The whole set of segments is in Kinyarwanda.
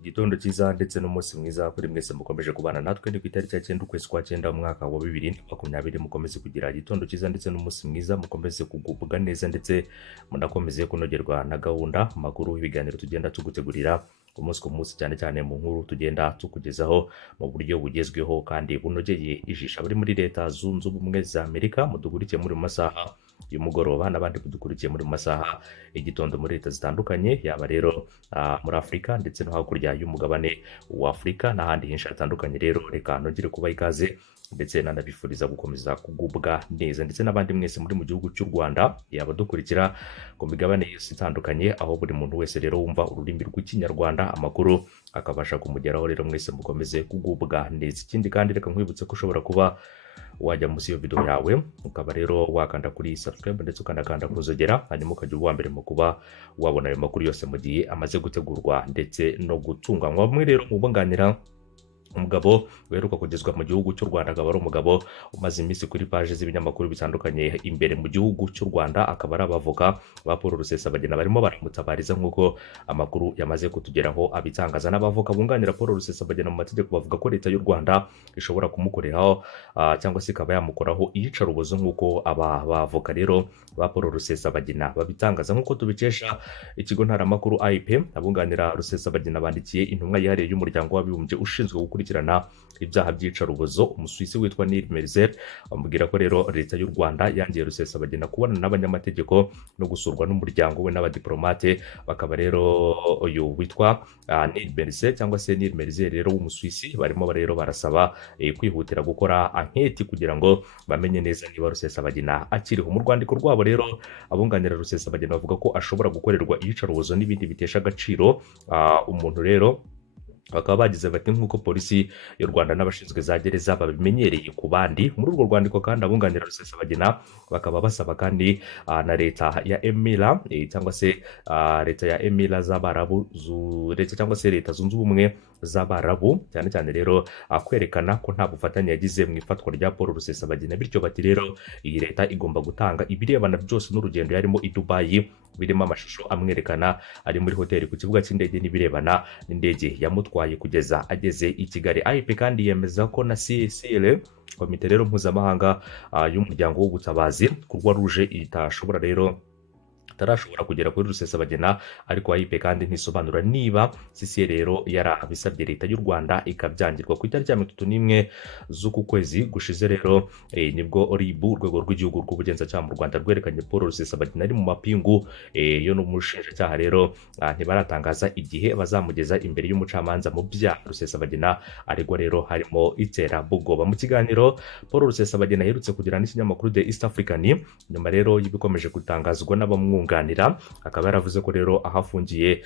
Igitondo cyiza ndetse n'umunsi mwiza kuri mwese mukomeje kubana natwe ni ku itariki ya 9 ukwezi kwa 9 umwaka wa 2020 mukomeze kugira igitondo cyiza ndetse n'umunsi mwiza mukomeze kugubwa neza ndetse munakomeze kunogerwa na gahunda makuru ibiganiro tugenda tugutegurira umunsi ku munsi cyane cyane mu nkuru tugenda tukugezaho mu buryo bugezweho kandi bunogeye ijisho bari muri Leta zunze ubumwe za Amerika mudugurikiye muri masaha y'umugoroba n'abandi kudukurikiye muri masaha igitondo muri Leta zitandukanye yaba rero muri Afrika ndetse no hakurya y'umugabane wa Afrika n'ahandi henshi hatandukanye. Rero reka nongere kuba ikaze ndetse nanabifuriza gukomeza kugubwa neza ndetse n'abandi mwese muri mu gihugu cy'u Rwanda yaba dukurikira ku migabane yose itandukanye aho buri muntu wese rero wumva ururimi rw'ikinyarwanda amakuru akabasha kumugeraho. Rero mwese mukomeze kugubwa neza. Ikindi kandi reka nkwibutse ko ushobora kuba wajya munsi yo video yawe ukaba rero wakanda kuri subscribe ndetse ukandakanda kuzogera hanyuma ukajya uwa mbere mu kuba wabona ayo makuru yose mu gihe amaze gutegurwa ndetse no gutunganywa. Bamwe rero mubunganira umugabo weruka kugezwa mu gihugu cy'u Rwanda akaba ari umugabo umaze iminsi kuri page z'ibinyamakuru bitandukanye imbere mu gihugu cy'u Rwanda, akaba ari abavoka ba Paul Rusesabagina barimo baramutabariza nk'uko amakuru yamaze kutugeraho abitangaza. N'abavoka bunganira Paul Rusesabagina mu mategeko bavuga ko Leta y'u Rwanda ishobora kumukoreraho cyangwa se ikaba yamukoraho iyicarubozo nk'uko aba bavoka rero ba Paul Rusesabagina babitangaza. Nk'uko tubikesha ikigo ntaramakuru IP, abunganira Rusesabagina bandikiye intumwa yihariye y'umuryango w'abibumbye ushinzwe gukurikirana ibyaha by'iyicarubozo umusuwisi witwa Nil Merzel, bamubwira ko rero Leta y'u Rwanda yangiye Rusesabagina kubona n'abanyamategeko no gusurwa n'umuryango we n'abadiplomate. Bakaba rero uyu witwa Nil Merzel cyangwa se Nil Merzel rero w'umusuwisi barimo rero barasaba kwihutira gukora anketi kugira ngo bamenye neza niba Rusesabagina akiriho. Mu rwandiko rwabo rero abunganira Rusesabagina bavuga ko ashobora gukorerwa iyicarubozo n'ibindi bitesha agaciro umuntu. Rero bakaba bagize bati nk'uko polisi y'u Rwanda n'abashinzwe za gereza babimenyereye ku bandi. Muri urwo rwandiko kandi abunganira Rusesabagina bakaba basaba kandi na Leta ya Emira cyangwa se Leta ya Emira z'Abarabu Leta cyangwa se Leta zunze ubumwe z'Abarabu cyane cyane rero kwerekana ko nta bufatanye yagize mu ifatwa rya Paul Rusesabagina, bityo bati rero iyi Leta igomba gutanga ibirebana byose n'urugendo yarimo i Dubai birimo amashusho amwerekana ari muri hoteli ku kibuga cy'indege n'ibirebana n'indege yamutwaye kugeza ageze i Kigali. IP kandi yemeza ko na CSL komite rero mpuzamahanga y'umuryango w'ubutabazi Croix Rouge itarashobora kugera kuri Rusesabagina, ariko IP kandi ntisobanura niba CSL rero yarabisabye Leta y'u Rwanda ikabyangirwa. Ku itariki ya 31 z'uku kwezi gushize rero nibwo RIB urwego rw'igihugu rw'ubugenzacyaha mu Rwanda rwerekanye Paul Rusesabagina ari mu mapingu yo n'umushinjacyaha. Rero ntibaratangaza igihe bazamugeza imbere y'umucamanza mu bya Rusesabagina aregwa rero harimo iterabwoba. Mu kiganiro Paul Rusesabagina yerutse kugira n'ikinyamakuru The East African nyuma rero y'ibikomeje gutangazwa n'abamwunganira, akaba yaravuze ko rero ahafungiye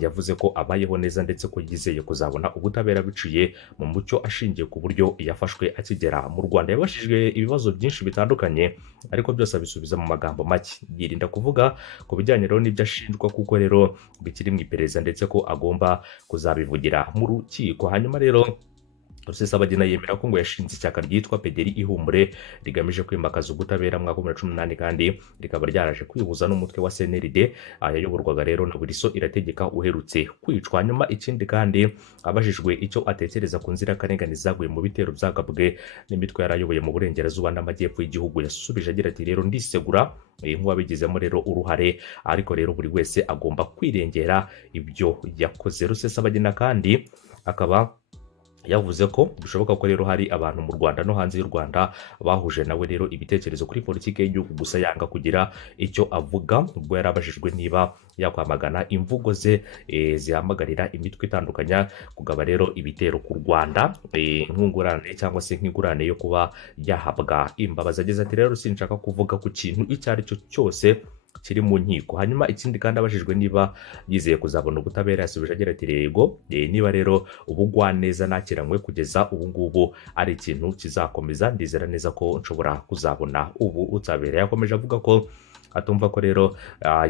yavuze ko abayeho neza ndetse ko yizeye kuzabona ubutabera biciye mu mucyo ashingiye ku buryo yafashwe akigera mu Rwanda. Yabashijwe ibibazo byinshi bitandukanye ariko byose abisubiza mu magambo make, yirinda kuvuga ku bijyanye rero n'ibyo ashinjwa kuko rero bikiri mu iperereza ndetse ko agomba kuzabivugira mu rukiko. Hanyuma rero Rusesabagina yemera ko ngo yashinze ishyaka ryitwa Pederi Ihumure rigamije kwimakaza ubutabera mu 2018 kandi rikaba ryaraje kwihuza n'umutwe wa CNRD yayoborwaga rero na Buriso Irategeka uherutse kwicwa. Nyuma ikindi kandi abajijwe icyo atekereza ku nzirakarengane zaguye mu bitero byagabwe n'imitwe yarayoboye mu burengerazuba n'amajyepfo y'igihugu, yasubije agira ati rero ndisegura nk'uwabigizemo rero uruhare, ariko rero buri wese agomba kwirengera ibyo yakoze. Rusesabagina kandi akaba yavuze ko bishoboka ko rero hari abantu mu Rwanda no hanze y'u Rwanda bahuje nawe rero ibitekerezo kuri politiki y'igihugu, gusa yanga kugira icyo avuga ubwo yarabajijwe niba yakwamagana imvugo ze zihamagarira imitwe itandukanya kugaba rero ibitero ku Rwanda nk'ingurane cyangwa se nk'ingurane yo kuba yahabwa imbabazi. Ageze ati rero sinshaka kuvuga ku kintu icyo ari cyo cyose kiri mu nkiko. Hanyuma ikindi kandi abajijwe niba yizeye kuzabona ubutabera yasubije agira ati yego, niba rero ubugwaneza nakiranywe kugeza ubu ngubu ari ikintu kizakomeza, ndizera neza ko nshobora kuzabona ubu utabera. Yakomeje avuga ko atumva ko rero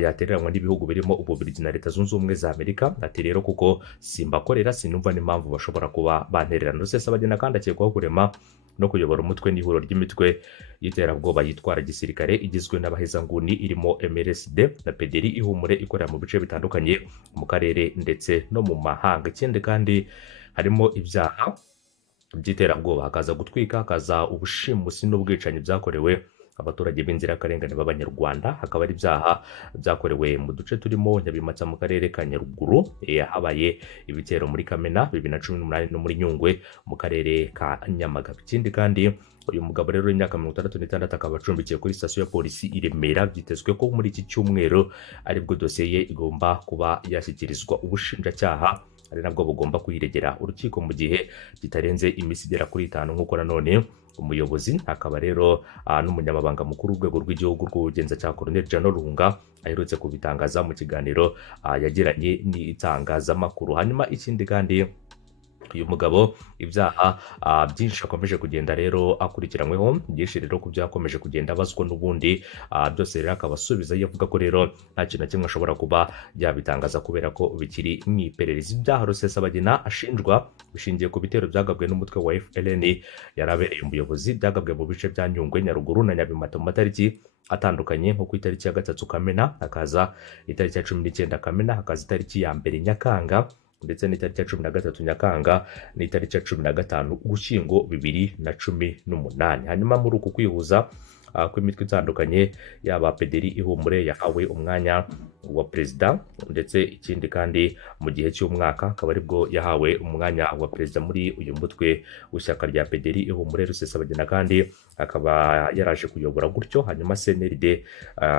yatereranywa n'ibihugu birimo Ububiligi na Leta zunze ubumwe za Amerika. Ati rero kuko simbakorera sinumva n'impamvu bashobora kuba bantererana. Rusesabagina kandi akekwaho kurema no kuyobora umutwe n'ihuriro ry'imitwe y'iterabwoba yitwara gisirikare igizwe n'abahezanguni irimo MRSD na pederi ihumure ikorera mu bice bitandukanye mu karere ndetse no mu mahanga. Ikindi kandi harimo ibyaha by'iterabwoba, hakaza gutwika, hakaza ubushimusi n'ubwicanyi byakorewe abaturage b'inzirakarengane b'abanyarwanda, hakaba ari ibyaha byakorewe mu duce turimo Nyabimatsa mu karere ka Nyaruguru, habaye ibitero muri Kamena 2018 no muri Nyungwe mu karere ka Nyamagabe. Ikindi kandi uyu mugabo rero w'imyaka 66 akaba acumbikiye kuri sitasiyo ya polisi i Remera. Byitezwe ko muri iki cyumweru aribwo dosiye ye igomba kuba yashyikirizwa ubushinjacyaha, ari nabwo bugomba kuyiregera urukiko mu gihe kitarenze iminsi igera kuri 5 nk'uko nanone umuyobozi akaba rero n'umunyamabanga mukuru w'urwego rw'igihugu rw'ubugenzacyaha Colonel Jano Lunga aherutse kubitangaza mu kiganiro yagiranye n'itangazamakuru. Hanyuma ikindi kandi uyu mugabo ibyaha byinshi akomeje kugenda rero akurikiranyweho, byinshi rero ku byakomeje kugenda abazwa n'ubundi byose rero akaba asubiza yavuga ko rero nta kintu na kimwe ashobora kuba yabitangaza kubera ko bikiri mu iperereza. Ibyaha Rusesabagina ashinjwa bishingiye ku bitero byagabwe n'umutwe wa FLN yarabereye umuyobozi, byagabwe mu bice bya Nyungwe, Nyaruguru na Nyabimata mu matariki atandukanye nko ku itariki ya 3 Kamena, hakaza itariki ya 19 Kamena, hakaza itariki ya 2 Nyakanga ndetse n'itariki ya 13 Nyakanga n'itariki ya 15 Ugushyingo 2018. Hanyuma muri uku kwihuza kw'imitwe itandukanye yaba pederi ihumure yahawe umwanya wa perezida, ndetse ikindi kandi mu gihe cy'umwaka akaba aribwo yahawe umwanya wa perezida muri uyu mutwe w'ishyaka rya pederi ihumure. Rusesabagina kandi akaba yaraje kuyobora gutyo, hanyuma CNRD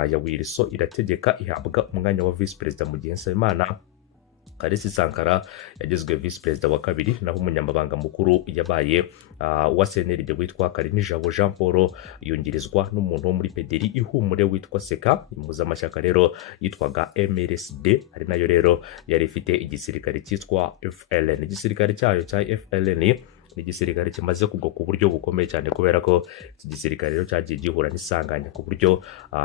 ya Wilson irategeka ihabwa umwanya wa vice perezida mu gihe Nsabimana Kalisi Sankara yagizwe vice perezida wa kabiri, naho umunyamabanga mukuru yabaye wa CNRD witwa Karinijabo Jean Paul yungirizwa n'umuntu wo muri pederi ihumure witwa Seka. Impuzamashyaka rero yitwaga MRSD, ari nayo rero yari ifite igisirikare cyitwa FLN. Igisirikare cyayo cya FLN ni igisirikare kimaze kugwa ku buryo bukomeye cyane, kubera ko iki gisirikare rero cyagiye gihura n'isanganya ku buryo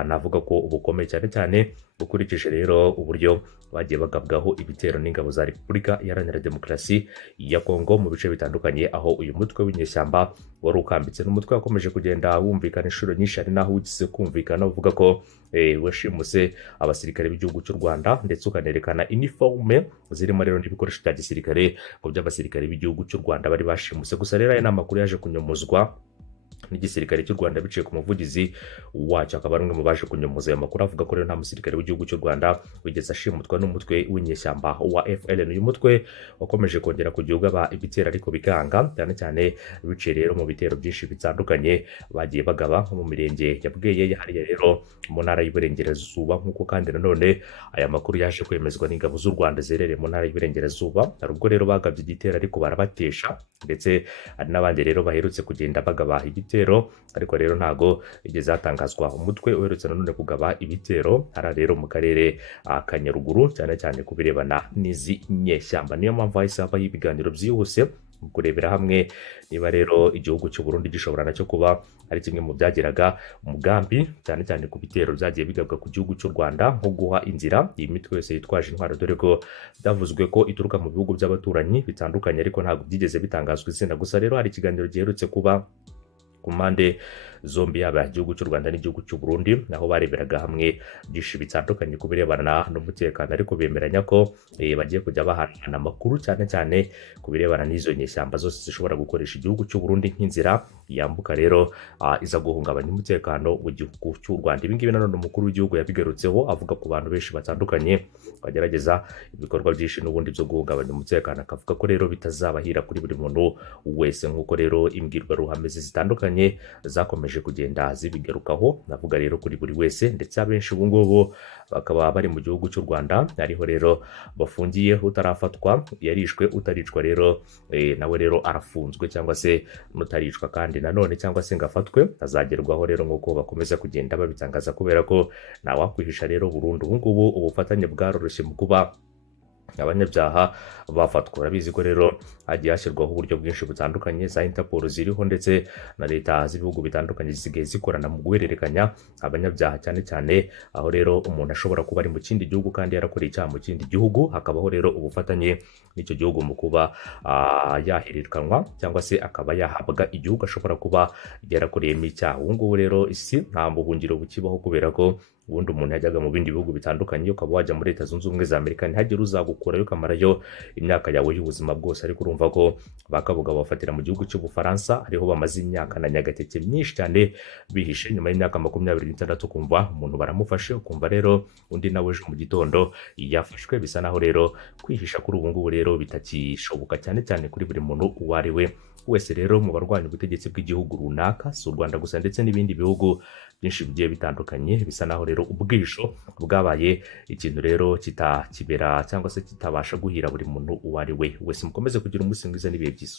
navuga ko bukomeye cyane cyane ukurikije rero uburyo bagiye bagabwaho ibitero n'ingabo za Repubulika Iharanira Demokarasi ya Kongo mu bice bitandukanye, aho uyu mutwe w'inyeshyamba wari ukambitse n'umutwe wakomeje kugenda wumvikana inshuro nyinshi, ari naho ugize kumvikana uvuga ko washimuse abasirikare b'igihugu cy'u Rwanda, ndetse ukanerekana uniforme zirimo rero n'ibikoresho bya gisirikare ngo by'abasirikare b'igihugu cy'u Rwanda bari bashimuse. Gusa rero aya n'amakuru yaje kunyomozwa n'igisirikare cy'u Rwanda biciye ku muvugizi wacyo, akaba ari umwe mu baje kunyomoza aya makuru avuga ko rero nta musirikare w'igihugu cy'u Rwanda wigeze ashimutwa n'umutwe w'inyeshyamba wa FLN. Uyu mutwe wakomeje kongera kugaba ibitero ariko bikanga, cyane cyane biciye rero mu bitero byinshi bitandukanye bagiye bagaba mu mirenge ya Bweye hariya rero mu ntara y'Iburengerazuba, nk'uko kandi nanone aya makuru yaje kwemezwa n'ingabo z'u Rwanda zerereye mu ntara y'Iburengerazuba. Hari ubwo rero bagabye igitero ariko barabatesha, ndetse hari n'abandi rero baherutse kugenda bagaba ibitero, ariko rero ntago igeze hatangazwa umutwe uherutse nanone kugaba ibitero hara rero mu karere ka Nyaruguru, cyane cyane ku birebana n'izi nyeshyamba. Niyo mpamvu hahise habaho ibiganiro byihuse mu kurebera hamwe niba rero igihugu cy'u Burundi gishobora nacyo kuba ari kimwe mu byagiraga umugambi, cyane cyane ku bitero byagiye bigabwa ku gihugu cy'u Rwanda, nko guha inzira iyi mitwe yose yitwaje intwaro, dore ko byavuzwe ko ituruka mu bihugu by'abaturanyi bitandukanye, ariko ntabwo byigeze bitangazwa izina. Gusa rero hari ikiganiro giherutse kuba ku mpande zombi, yaba igihugu cy'u Rwanda n'igihugu cy'u Burundi, naho bareberaga hamwe byinshi bitandukanye ku birebana n'umutekano, ariko bemeranya ko bagiye kujya bahanahana amakuru, cyane cyane ku birebana n'izo nyeshyamba zose zishobora gukoresha igihugu cy'u Burundi nk'inzira yambuka rero iza guhungabanya umutekano w'igihugu cy'u Rwanda. Ibi ngibi nanone umukuru w'igihugu yabigarutseho avuga ku bantu benshi batandukanye bagerageza ibikorwa byinshi n'ubundi byo guhungabanya umutekano, akavuga ko rero bitazabahira kuri buri muntu wese, nk'uko rero imbwirwaruhame zitandukanye zakomeje kugenda zibigarukaho. Navuga rero kuri buri wese, ndetse abenshi ubu ngubu bakaba bari mu gihugu cy'u Rwanda, ariho rero bafungiye, utarafatwa yarishwe, utaricwa rero nawe rero arafunzwe, cyangwa se n'utaricwa kandi nanone cyangwa se ngafatwe azagerwaho rero, nk'uko bakomeza kugenda babitangaza, kubera ko ntawakwihisha rero burundu. Ubu ngubu ubufatanye bwaroroshye mu kuba abanyabyaha bafatwa. Urabizi ko rero hagiye hashyirwaho uburyo bwinshi butandukanye, za Interpol ziriho, ndetse na leta z'ibihugu bitandukanye zisigaye zikorana mu guhererekanya abanyabyaha, cyane cyane aho rero umuntu ashobora kuba ari mu kindi gihugu kandi yarakoreye icyaha mu kindi gihugu, hakabaho rero ubufatanye n'icyo gihugu mu kuba yahererekanwa cyangwa se akaba yahabwa igihugu ashobora kuba yarakoreyemo icyaha. Ubu ngubu rero isi nta buhungiro bukibaho kubera ko ubundi umuntu yajyaga mu bindi bihugu bitandukanye ukaba wajya muri Leta Zunze Ubumwe za Amerika ntihagire uzagukurayo ukamarayo imyaka yawe y'ubuzima bwose, ariko urumva ko bakavuga bafatira mu gihugu cy'Ubufaransa ariho bamaze imyaka na nyagateke myinshi cyane bihishe. Nyuma y'imyaka 26 kumva umuntu baramufashe, ukumva rero undi nawe ejo mu gitondo yafashwe. Bisa naho rero kwihisha kuri ubu ngubu rero bitakishoboka cyane cyane kuri buri muntu uwo ari we wese. Rero mu barwanya ubutegetsi bw'igihugu runaka, si u Rwanda gusa ndetse n'ibindi bihugu byinshi bigiye bitandukanye, bisa naho rero ubwisho bwabaye ikintu rero kitakibera cyangwa se kitabasha guhira buri muntu uwo ari we wese. Mukomeze kugira umunsi mwiza n'ibihe byiza.